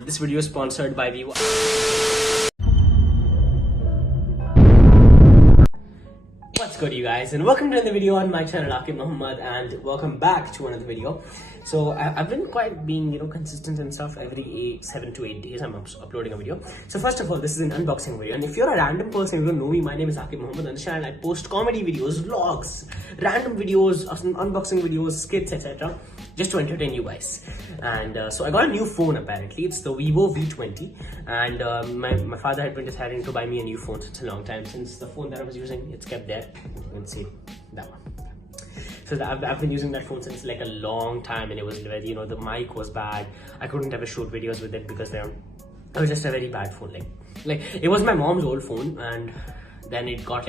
This video is sponsored by VIVO. What's good, you guys, and welcome to another video on my channel, Aaqib Mohammed, and welcome back to another video. So I've been quite being consistent and stuff. Every 7 to 8 days I'm uploading a video. So first of all, this is an unboxing video, and if you're a random person, you don't know me, my name is Aaqib Mohammed. On this channel I post comedy videos, vlogs, random videos, unboxing videos, skits, etc. just to entertain you guys. And so I got a new phone. Apparently it's the VIVO V20, and my father had been deciding to buy me a new phone since a long time, since the phone that I was using, it's kept there. You can see that one. So I've been using that phone since like a long time, and it was very, the mic was bad. I couldn't ever shoot videos with it because it was just a very bad phone. Like it was my mom's old phone, and then it got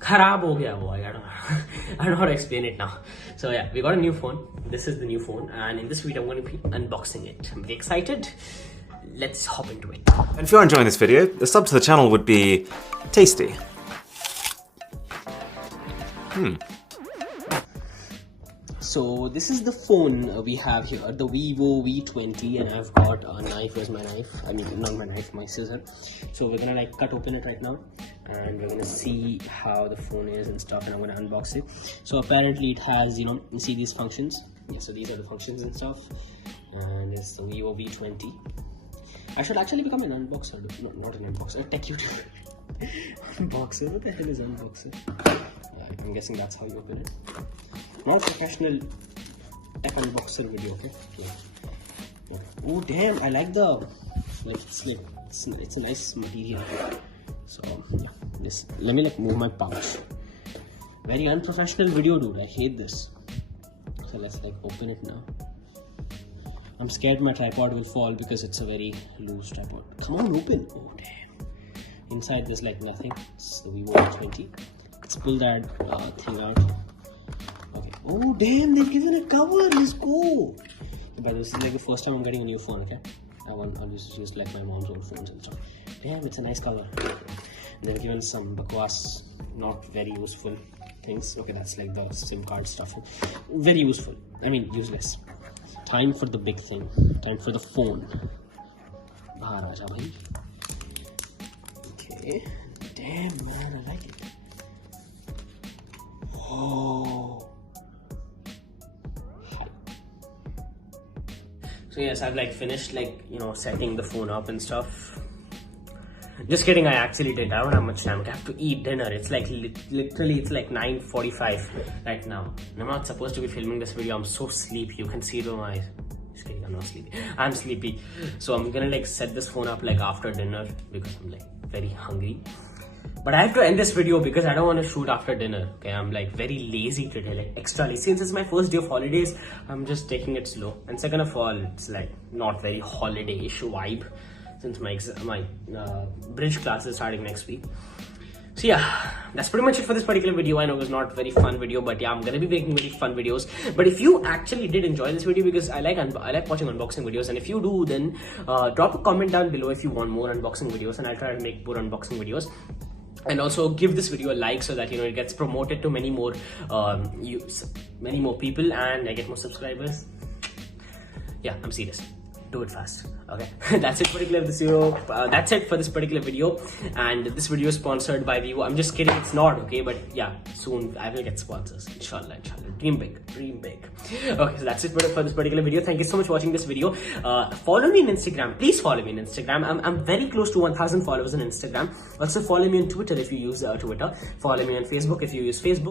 kharab ho gaya wo. I don't know how to explain it now. So yeah, we got a new phone. This is the new phone, and in this video I'm going to be unboxing it. I'm very excited. Let's hop into it. And if you're enjoying this video, a sub to the channel would be tasty. So this is the phone we have here, the VIVO V20, and I've got a knife. Where's my knife? I mean, not my knife, my scissor. So we're gonna cut open it right now, and we're gonna see how the phone is and stuff, and I'm gonna unbox it. So apparently it has, you see these functions. Yeah, so these are the functions and stuff, and it's the VIVO V20. I should actually become an unboxer. No, not an unboxer, a tech YouTuber. Unboxer? What the hell is unboxer? I'm guessing that's how you open it. Not a professional tech unboxing video, okay? Yeah. Oh damn! I like the it's a nice material. So yeah, let me move my pouch. Very unprofessional video, dude. I hate this. So let's open it now. I'm scared my tripod will fall because it's a very loose tripod. Come on, open! Oh damn! Inside there's nothing. It's the VIVO V20. Let's pull that thing out. Okay. Oh damn! They've given a cover. Let's go. But this is the first time I'm getting a new phone. Okay. I'll use my mom's old phones and stuff. Damn, it's a nice color. And they've given some bakwas, not very useful things. Okay, that's like the SIM card stuff. Very useful. I mean, useless. Time for the big thing. Time for the phone. Maharaja bhai. Okay. Damn man, I like it. Oh. So yes, I've finished setting the phone up and stuff. Just kidding, I actually did. I don't have much time. I have to eat dinner. It's literally it's 9:45 right now. And I'm not supposed to be filming this video. I'm so sleepy. You can see it on my eyes. Just kidding, I'm not sleepy. I'm sleepy. So I'm gonna set this phone up after dinner because I'm very hungry. But I have to end this video because I don't want to shoot after dinner. Okay, I'm very lazy today, extra lazy. Since it's my first day of holidays, I'm just taking it slow. And second of all, it's not very holiday-ish vibe, since my bridge class is starting next week. So yeah, that's pretty much it for this particular video. I know it was not a very fun video, but yeah, I'm gonna be making very fun videos. But if you actually did enjoy this video, because I like watching unboxing videos, and if you do, then drop a comment down below if you want more unboxing videos, and I'll try to make more unboxing videos. And also give this video a like so that it gets promoted to many more people, and I get more subscribers. Yeah, I'm serious. Do it fast. Okay. That's it for this video. That's it for this particular video, and this video is sponsored by VIVO. I'm just kidding, it's not, okay, but yeah, soon I will get sponsors. Inshallah. Dream big. Okay, so that's it for this particular video. Thank you so much for watching this video. Follow me on Instagram. Please follow me on Instagram. I'm very close to 1,000 followers on Instagram. Also follow me on Twitter if you use Twitter. Follow me on Facebook if you use Facebook.